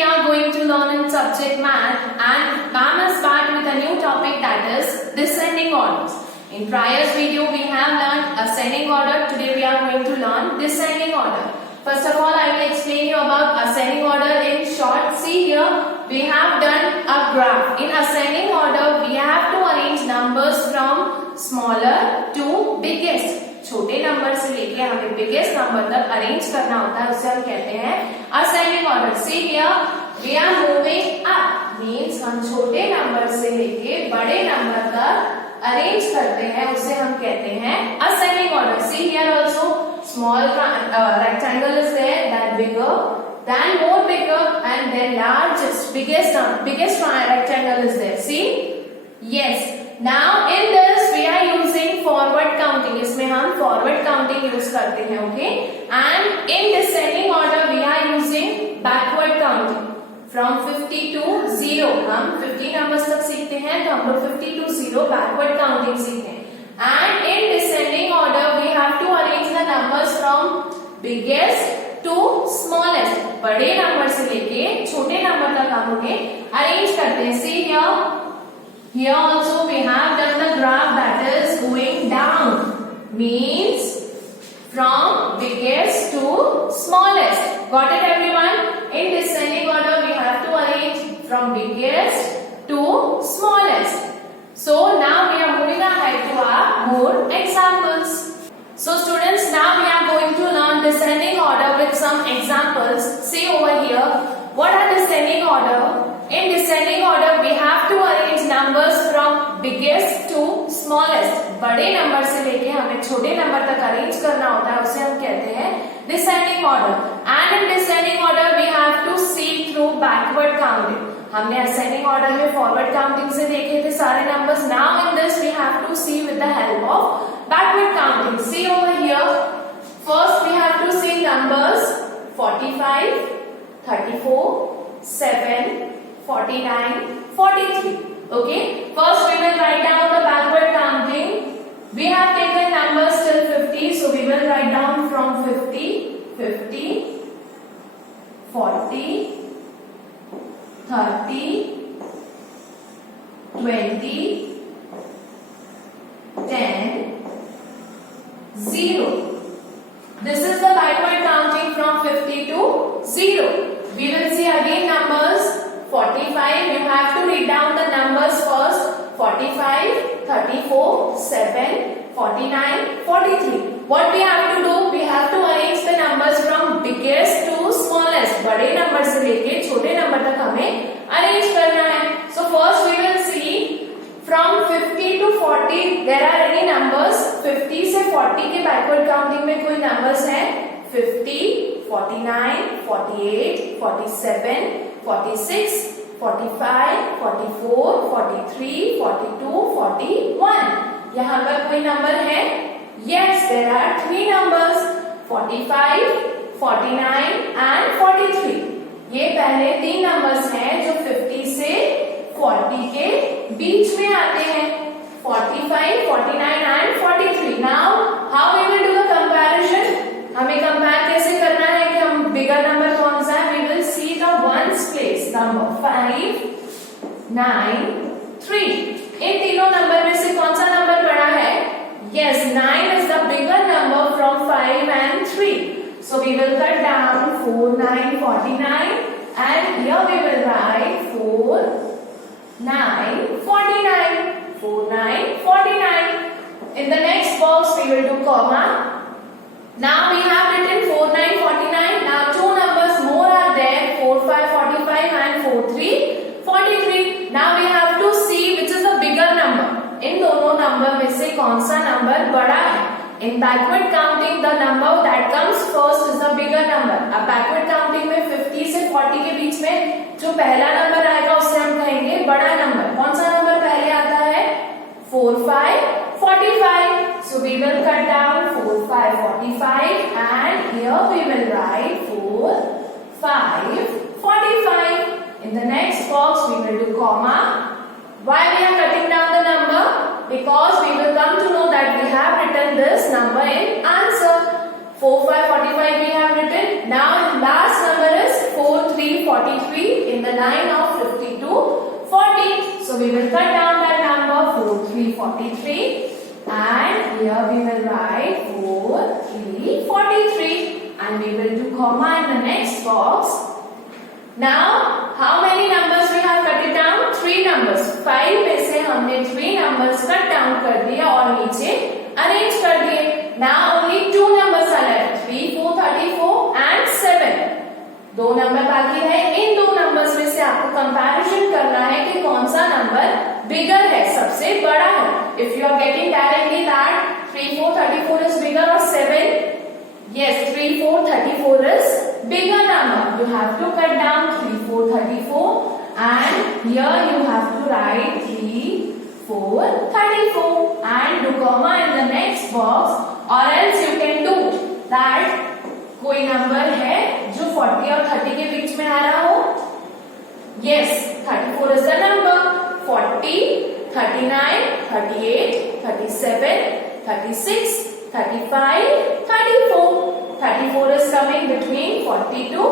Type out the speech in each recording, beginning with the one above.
we are going to learn in subject math, and ma'am is back with a new topic, that is descending orders. In prior video we have learned ascending order. Today we are going to learn descending order. First of all, I will explain you about ascending order in short. See here, we have done a graph. In ascending order, we have to arrange numbers from smaller to biggest. छोटे number से लेके हमें biggest number तक arrange करना होता है, उसे हम कहते हैं ascending order. See here we are moving up, means हम छोटे नंबर से लेके बड़े नंबर तक अरेंज करते हैं, उसे हम कहते हैं ascending order. See here also small rectangle is there, that bigger, then more bigger, and then largest biggest rectangle is there. See, yes. Now in this we are using forward counting. इसमें हम forward counting use करते हैं, okay? And in descending order we are using backward counting. From 50 to 0 हम 50 numbers तक सीखते हैं, तो हम लोग 50 to 0 backward counting सीखते हैं. And in descending order we have to arrange the numbers from biggest to smallest. बड़े नंबर से लेके छोटे नंबर तक हम उन्हें अरेंज करते हैं. See here also we have done the graph that is going down, means from biggest to smallest. Got it everyone? In descending order we have to arrange from biggest to smallest. So now we are moving ahead to our more examples. So students, now we are going to learn descending order with some examples. See over here, what are descending order? In descending order we have to arrange numbers from biggest to smallest. बड़े number से लेके हमें छोटे number तक arrange करना होता है, उसे हम कहते हैं descending order. And in descending order we have to see through backward counting. हमने ascending order में forward counting से देखे थे सारे numbers. Now in this we have to see with the help of backward counting. See over here, first we have to see numbers 45, 34, 7, 49, 43. Okay, first we will write down the backward counting. We have taken numbers till 50, so we will write down from 50, 50, 40, 30, 20, 10, 0. This is the backward counting from 50 to 0. We will see again numbers 45. You have to read down the numbers first. 45, 34, 7, 49, 43. What we have to do? We have to arrange the numbers from biggest to smallest. बड़े number से लेके छोटे number तक हमें arrange करना है. So first we will see from 50 to 40. There are any numbers. 50 से 40 के backward counting में कोई numbers हैं? 50, 49, 48, 47, 46, 45, 44, 43, 42, 41. यहाँ पर कोई नंबर है? Yes, there are 3 numbers, 45, 49 and 43. ये पहले 3 numbers हैं जो 50 से 40 के बीच में आते हैं. 45, 49 and 43. Now, how we will do the comparison? हमें कंपेयर कैसे करना है कि हम बिगर नंबर कौन सा है? We will see the ones place, number 5, 9, 3. इन तीनों नंबर में से कौन सा नंबर बड़ा है? Yes, 9 is the bigger number from 5 and 3. So we will cut down 4, 9, 49, and here we will write 4, 9, 49. 4, 9, 49. In the next box we will do comma. Now we have written 4, 9, 49. Now 2 numbers more are there, 4, 5, 45 and 4, 3, 43. Now we have to see which is the bigger number. इन दोनों number में से कौन सा number बड़ा है? In backward counting the number that comes first is the bigger number. अब backward counting में 50 से 40 के बीच में जो पहला नंबर आएगा उसे हम कहेंगे बड़ा नंबर. कौन सा नंबर पहले आता है? 4, 5, 45. So we will cut down 4, 5, 45 and here we will write 4, 5, 45. In the next box we will do comma. Why we are cutting down the number? Because we will come to know that we have written this number in answer. 4, 5, 45 we have written. Now last number is 4, 3, 3, 43 in the line of 50 to 40. So we will cut down that number 4, 3, 43 and here we will write 4, 3, 43 and we will do comma in the next box. Now how many numbers we have cut it down? 3 numbers. 5 में से हमने 3 numbers cut down कर दिया और नीचे arrange कर दिए. Now only 2 numbers are left. 3, 4, 34 and 7. 2 number बाकी है. इन 2 नंबर्स में से आपको कंपैरिजन करना है कि कौन सा नंबर बिगर है, सबसे बड़ा है. If you are getting directly that 3, 4, 34 is bigger or 7? Yes, 3, 4, 34 is bigger number. You have to cut down 3, 4, 34 and here you have to write 3, 4, 34 and do comma in the next box or else you can do that कोई number है जो 40 और 30 के बीच में आ रहा हो. Yes, 34 is the number. 40, 39, 38, 37, 36, 35, 34. 34 is coming between 40 to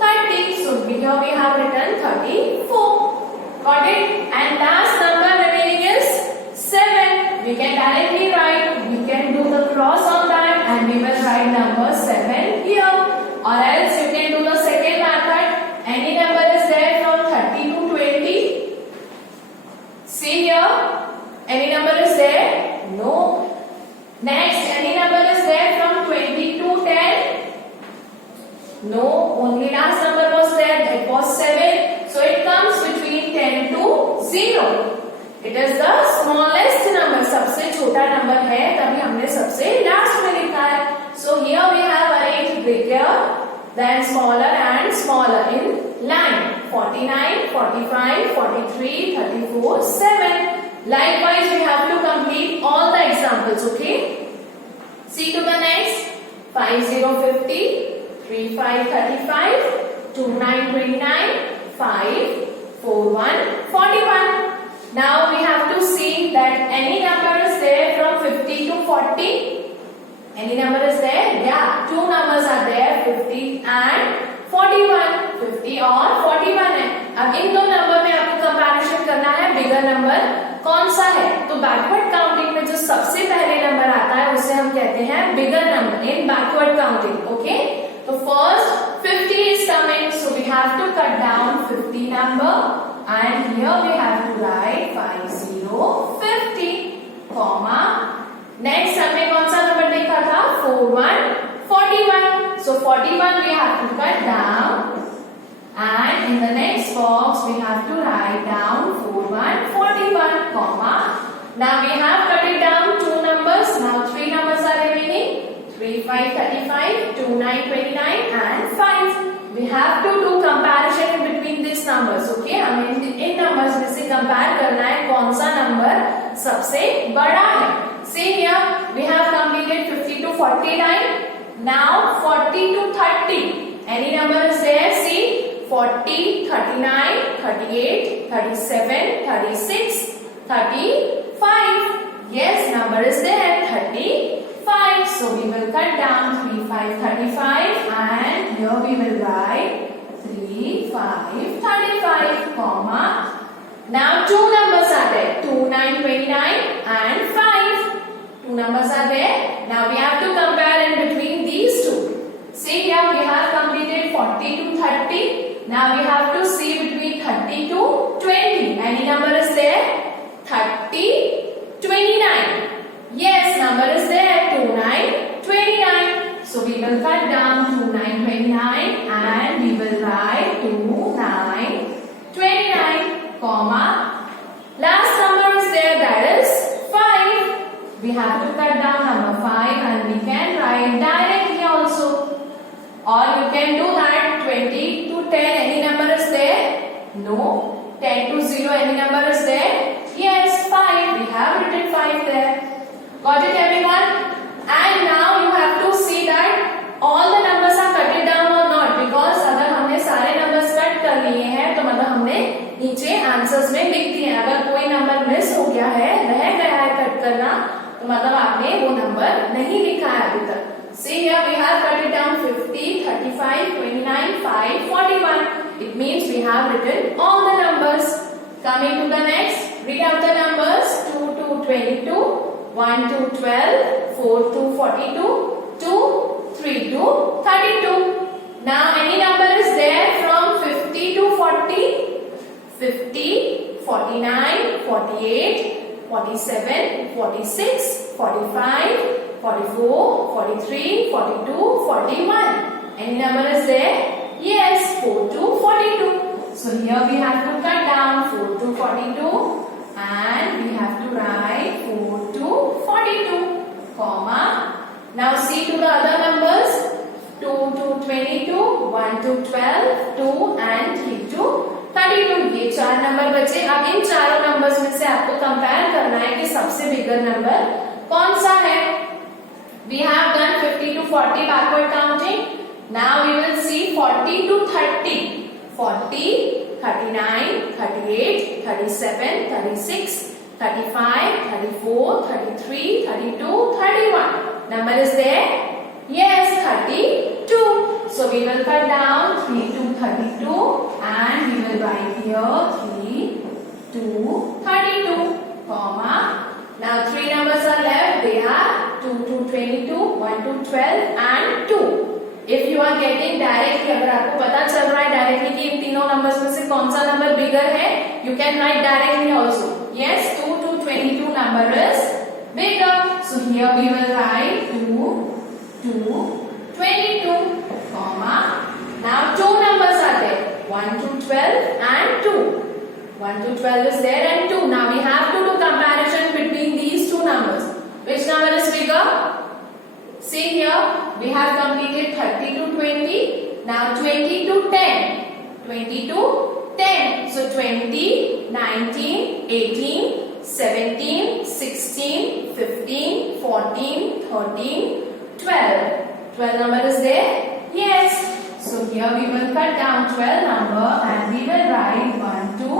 30. So here we have written 34. Got it? And last number remaining is 7. We can directly write. We can do the cross on that and we will write number 7 here. Or else you can do the second method. Any number is there from 30 to 20. See here. Any number is there? No. Next, any number is there from 20 to 10? No, only last number was there, that was 7. So it comes between 10 to 0. It is the smallest number, सबसे छोटा number है, तभी हमने सबसे last में लिखा है. So here we have arranged bigger, then smaller and smaller in line. 49, 45, 43, 34, 7. Likewise, we have to complete all the examples, okay? See to the next. 5050, 3535, 2929, 541, 41. Now we have to see that any number is there from 50 to 40. Any number is there? Yeah, 2 numbers are there, 50 and 41. 50 और 41 है. अब इन दो number में आपको comparison करना है, bigger number कौन सा है. तो बैकवर्ड काउंटिंग में जो सबसे पहले नंबर आता है उसे हम कहते हैं bigger number in backward counting. Okay, तो first 50 is coming, so we have to cut down 50 number and here we have to write 5050 comma. Next हमने कौन सा नंबर देखा था? 41. So 41 we have to cut down and in the next box we have to write down 41, comma. Now we have cut it down 2 numbers. Now 3 numbers are remaining. 3, 5, 35, 2, 9, 29 and 5. We have to do comparison in between these numbers. Okay, हमें इन numbers में से compare करना है कौन सा number सबसे बड़ा है. See here, we have completed 50 to 49. Now 40 to 30. Any number is there? See, 40, 39, 38, 37, 36, 35. Yes, number is there, 35. So we will cut down 3, 5, 35 and here we will write 3, 5, 35, comma. Now 2 numbers are there, 2, 9, 29 and 5. 2 numbers are there. Now we have to compare in between these two. See here, we have completed 40 to 30. Now we have to see between 30 to 20. Any number is there? 30, 29. Yes, number is there, 29, 29. So we will cut down 29, 29 and we will write 29, 29, comma. Last number is there, that is 5. We have to cut down number 5 and we can write directly also. Or you can do that 20 to 10. Any number is there? No. 10 to 0. Any number is there? Yes, 5. We have written 5 there. Got it, everyone? And now you have to see that all the numbers are cut down or not. Because अगर हमने सारे numbers cut कर लिए हैं तो मतलब हमने नीचे आंसर्स में लिख दिए हैं. अगर कोई नंबर मिस हो गया है, रह गया है कट करना, तो मतलब आपने वो नंबर नहीं लिखा है अभी तक. See here we have cut it down 50, 35, 29, 5, 41. It means we have written all the numbers. Coming to the next, read out the numbers 2 to 22, 1 to 12, 4 to 42, 2, 3 to 32. Now any number is there from 50 to 40? 50, 49, 48, 47, 46, 45, 44, 43, 42, 41. Any number is there? Yes, 4 to 42. So here we have to cut down 4 to 42 and we have to write 4 to 42, comma. Now see to the other numbers 2 to 22, 1 to 12, 2 and 3 to 32. ये चार number बचे. अब इन चारों numbers में से आपको compare करना है कि सबसे बिगर नंबर कौन सा है. We have done 50 to 40 backward counting. Now we will see 40 to 30. 40, 39, 38, 37, 36, 35, 34, 33, 32, 31. Number is there? Yes, 32. So we will cut down 3 to 32 and we will write here 3 to 32, comma. Now three numbers are left. They are 2 to 22, 1 to 12 and 2. If you are getting directly, अगर आपको पता चल रहा है directly कि इन तीनों numbers में से कौन सा नंबर बिगर है, you can write directly also. Yes, 2 to 22 number is bigger. So here we will write 2 to 22, comma. Now two numbers are there, 1 to 12 and 2. 1 to 12 is there and 2. Now we have to do comparison between these two numbers. Which number is bigger? See here, we have completed 30 to 20. Now 20 to 10. 20 to 10. So 20, 19, 18, 17, 16, 15, 14, 13, 12. 12 number is there? Yes. So here we will cut down 12 number and we will write 1 to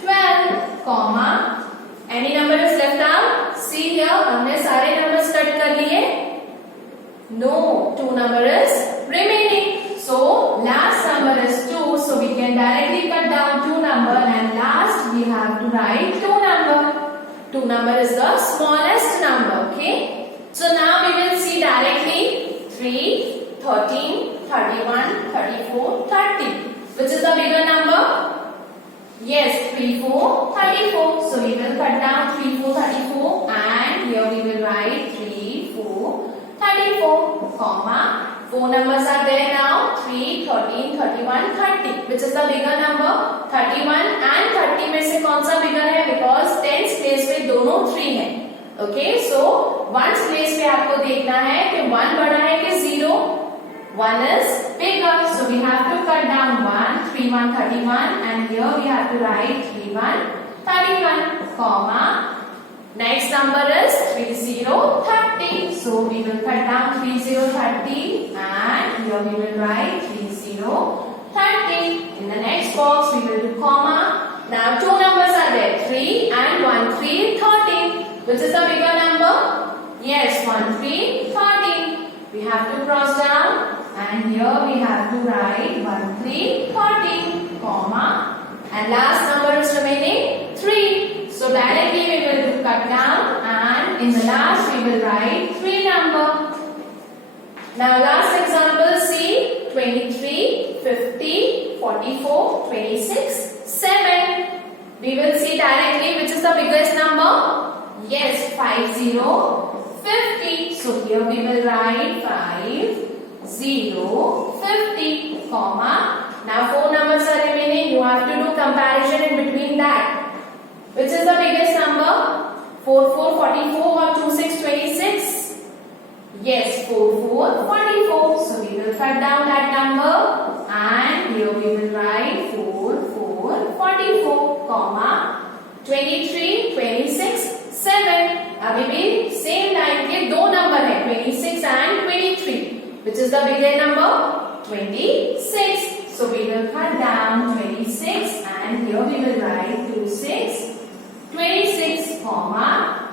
12, comma. Any number is left out? See here, हमने सारे numbers cut कर लिए. No, 2 number is remaining. So last number is 2. So we can directly cut down 2 number and last we have to write 2 number. 2 number is the smallest number. Okay. So now we will see directly 3, 13, 31, 34, 30. Which is the bigger number? Yes, 3, 4, 34. So we will cut down 3, 4, 34 and here we will write 3, 4, 34, comma. 4 numbers are there now, 3, 13, 31, 30. Which is the bigger number? 31 and 30 में से कौन सा bigger है? Because 10th place में दोनों 3 है. Okay, so 1st place पे आपको देखना है कि 1 बड़ा है कि 0. 1 is bigger, so we have to cut down 1, 3, 1, 31 and here we have to write 3, 1, 31, comma. Next number is 3, 0, 30. So we will cut down 3, 0, 30 and here we will write 3, 0, 30. In the next box we will do comma. Now 2 numbers are there, 3 and 1, 3, 13. Which is the bigger number? Yes, 1, 3, 13. We have to cross down and here we have to write 1, 3, 13, comma. And last number is remaining 3. So directly we will cut down and in the last we will write 3 number. Now last example, see 23, 50, 44, 26, 7. We will see directly which is the biggest number. Yes, 50, 50. So here we will write 5, 0, 50, comma. Now 4 numbers are remaining. You have to do comparison in between that. Which is the biggest number? 4, 4, 44 or 2, 6, 26? Yes, 4, 4, 44. So we will cut down that number and here we will write 4, 4, 44, comma. 23, 26, 7. अभी भी same line के 2 number है, 26 and 23. Which is the bigger number? 26. So we will cut down 26 and here we will write 2, 6, 26, comma.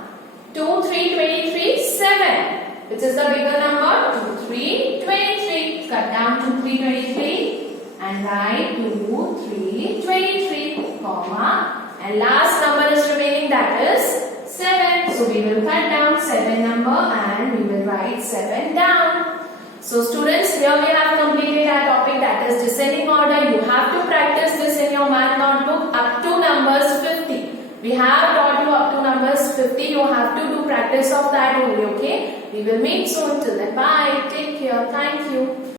2, 3, 23, 7. Which is the bigger number? 2, 3, 23. Cut down 2, 3, 23 and write 2, 3, 23, comma, and last number is remaining, that is 7. So we will cut down 7 number and we will write 7 down. So students, here we have completed our topic, that is descending order. You have to practice this in your math notebook up to numbers 50. We have taught you up to numbers 50. You have to do practice of that only, okay? We will meet soon. Till then, bye. Take care. Thank you.